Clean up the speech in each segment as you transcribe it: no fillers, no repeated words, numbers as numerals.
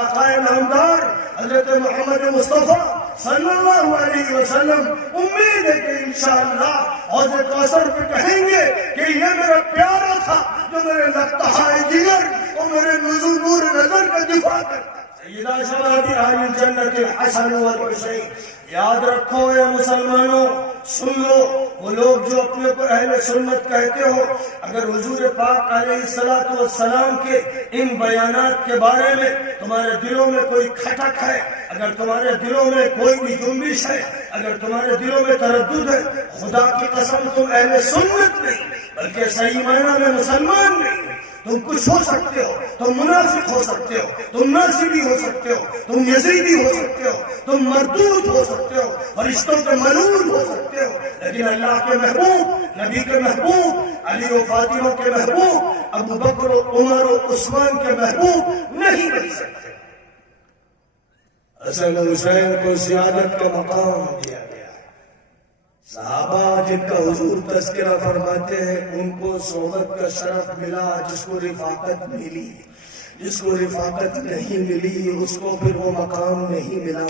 آقائے نامدار حضرت محمد مصطفیٰ صلی اللہ علیہ وسلم امید ہے کہ انشاءاللہ حوض کوثر پہ کہیں گے کہ یہ میرا پیارا تھا جو میرے لقطۂ جگر اور میرے نور نظر کا دفاع کرتا. سیدہ شباب اہل الجنت الحسن والحسین. یاد رکھو اے مسلمانوں، سن لو، وہ لوگ جو اپنے کو اہل سنت کہتے ہو، اگر حضور پاک علیہ الصلوۃ والسلام کے ان بیانات کے بارے میں تمہارے دلوں میں کوئی کھٹک ہے، اگر تمہارے دلوں میں کوئی بھی جنبش ہے، اگر تمہارے دلوں میں تردد ہے، خدا کی قسم تم اہل سنت نہیں بلکہ صحیح معنی میں مسلمان نہیں. تم کچھ ہو سکتے ہو، تم منافق ہو سکتے ہو، تم ناصبی ہو سکتے ہو، تم یزیدی ہو سکتے ہو، تم مردود ہو سکتے ہو، فرشتوں کے ملعون ہو سکتے ہو، لیکن اللہ کے محبوب، نبی کے محبوب، علی و فاطمہ کے محبوب، ابو بکر و عمر و عثمان کے محبوب نہیں بن سکتے. حسن و حسین کو سیادت کا مقام دیا گیا. صحابہ جن کا حضور تذکرہ فرماتے ہیں ان کو صحبت کا شرف ملا. جس کو رفاقت ملی، جس کو رفاقت نہیں ملی اس کو پھر وہ مقام نہیں ملا.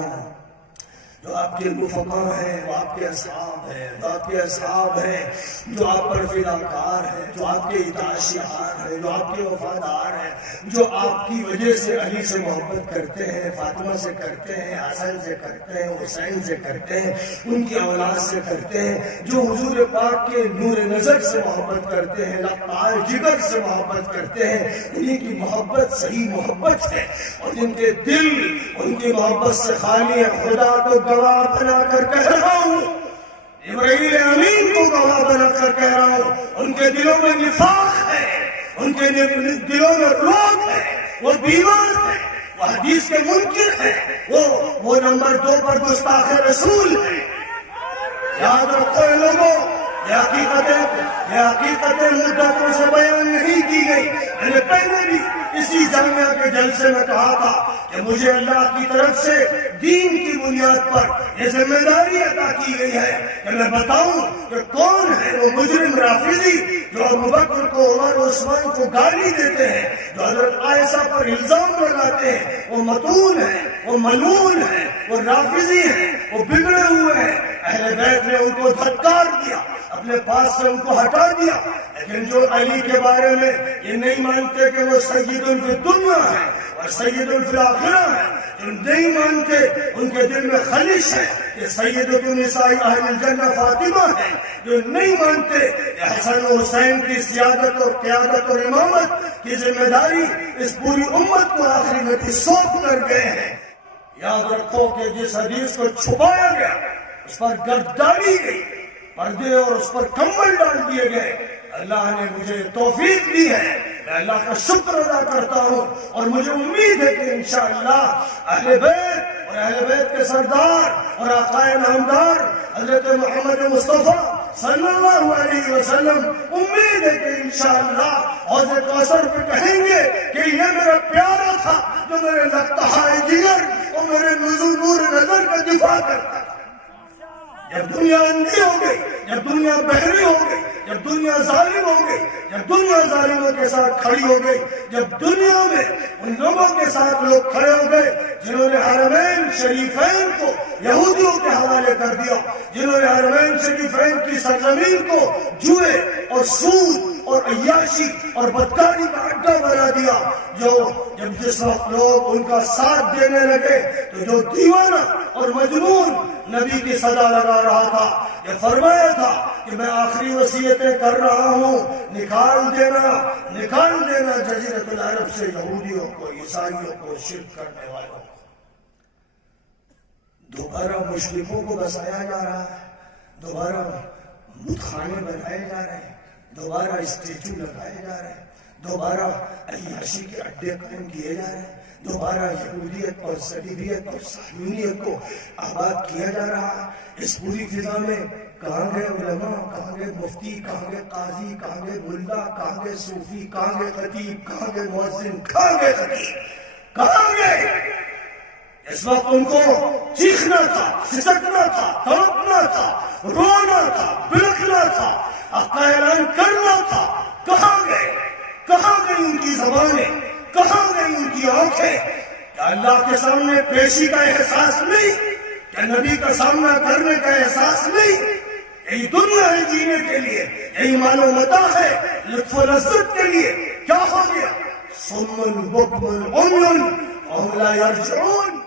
جو آپ کے رفقا ہیں وہ آپ کے اصحاب ہیں، وہ آپ کے اصحاب ہیں جو آپ پر فداکار ہیں، جو آپ کے اطاعتشار ہیں، جو آپ کے وفادار ہیں، جو آپ کی وجہ سے علی سے محبت کرتے ہیں، فاطمہ سے کرتے ہیں، حسن سے کرتے ہیں، حسین سے کرتے ہیں، ان کی اولاد سے کرتے ہیں، جو حضور پاک کے نور نظر سے محبت کرتے ہیں، لقطۂ جگر سے محبت کرتے ہیں. انہیں کی محبت صحیح محبت ہے اور جن کے دل ان کی محبت سے خالی ہے. خدا کو گواہ بنا کر کہہ رہا ہوں، جبرائیل امین کو گواہ بنا کر کہہ رہا ہوں، ان کے دلوں میں نفاق ہے، ان کے دلوں میں روگ ہے، وہ بیمار ہے، وہ حدیث کے منکر ہے، وہ نمبر 2 پر گستاخ رسول ہے. یاد رکھو اے لوگوں، یہ حقیقتیں مدتوں سے بیان نہیں کی گئی. میں نے پہلے بھی اسی جامعہ کے جلسے میں کہا تھا کہ مجھے اللہ کی طرف سے دین کی بنیاد پر یہ ذمہ داری عطا کی گئی ہے کہ میں بتاؤں کہ کون ہے وہ مجرم رافضی جو ابو بکر کو، عمر و عثمان کو گالی دیتے ہیں، جو حضرت عائشہ پر الزام لگاتے ہیں. وہ متون ہے، وہ ملعون ہے، وہ رافضی ہے، وہ بگڑے ہوئے ہیں. اہل بیت نے ان کو دھتکار دیا، اپنے پاس سے ان کو ہٹا دیا. لیکن جو علی کے بارے میں یہ نہیں مانتے کہ وہ سید فی الدنیا ہے اور سید فی الآخرہ ہے، جو نہیں مانتے ان کے دل میں خلش ہے کہ سیدۃ النساء اہل الجنہ فاطمہ ہے، جو نہیں مانتے کہ حسن و حسین کی سیادت اور قیادت اور امامت کی ذمہ داری اس پوری امت کو آخری نبی سونپ کر گئے ہیں. یاد رکھو کہ جس حدیث کو چھپایا گیا اس پر گرد ڈالی گئی، پردے اور اس پر کمبل ڈال دیے گئے. اللہ نے مجھے توفیق دی ہے، میں اللہ کا شکر ادا کرتا ہوں اور مجھے امید ہے کہ انشاءاللہ اہل بیت اور اہل بیت کے سردار اور آقائے نامدار حضرت محمد مصطفیٰ صلی اللہ علیہ وسلم امید ہے کہ انشاءاللہ حوض کوثر پہ کہیں گے کہ یہ میرا پیارا تھا جو میرے لقطۂ جگر اور میرے نور نظر کا دفاع کرتا تھا. جب دنیا اندھی ہو گئی، جب دنیا بہری ہو گئی، جب دنیا ظالم ہو گئی، جب دنیا ظالموں کے ساتھ کھڑی ہو گئی، جب دنیا میں ان لوگوں کے ساتھ لوگ کھڑے ہو گئے جنہوں نے حرمین شریفین کو یہودیوں کے حوالے کر دیا، جنہوں نے حرمین شریفین کی سرزمین کو جوئے اور سود اور عیاشی اور بدکاری کا اڈا بنا دیا، جب جس وقت لوگ ان کا ساتھ دینے لگے تو جو دیوانہ اور مجنون نبی کی صدا لگا رہا تھا، یہ فرمایا تھا کہ میں آخری وصیتیں کر رہا ہوں، نکال دینا جزیرۃ العرب سے یہودیوں کو، عیسائیوں کو، شرک کرنے والوں کو. دوبارہ مشرکوں کو بسایا جا رہا ہے، دوبارہ بت خانے بنائے جا رہے ہیں، دوبارہ اسٹیچو لگائے جا رہے ہیں، دوبارہ عیاشی کے اڈے قائم کیے جا رہے ہیں، دوبارہ یہودیت اور صلیبیت اور صہیونیت کو آباد کیا جا رہا ہے. اس پوری فضا میں کہاں گئے علماء، کہاں گئے مفتی، کہاں گئے قاضی، کہاں گئے ملا، کہاں گئے صوفی، کہاں گئے خطیب، کہاں گئے مؤذن، کہاں گئے خطیب، کہاں گئے؟ اس وقت ان کو چیخنا تھا، سسکنا تھا، تڑپنا تھا، رونا تھا، بلکنا تھا، حق کا اعلان کرنا تھا. کہاں گئے؟ کہاں گئی ان کی زبانیں؟ کہاں گئی ان کی آنکھیں؟ کیا اللہ کے سامنے پیشی کا احساس نہیں؟ کیا نبی کا سامنا کرنے کا احساس نہیں؟ یہی دنیا ہے جینے کے لیے، یہی مال و متاع ہے لطف و لذت کے لیے. کیا ہو گیا؟ صم بکم عمی فهم لا یرجعون.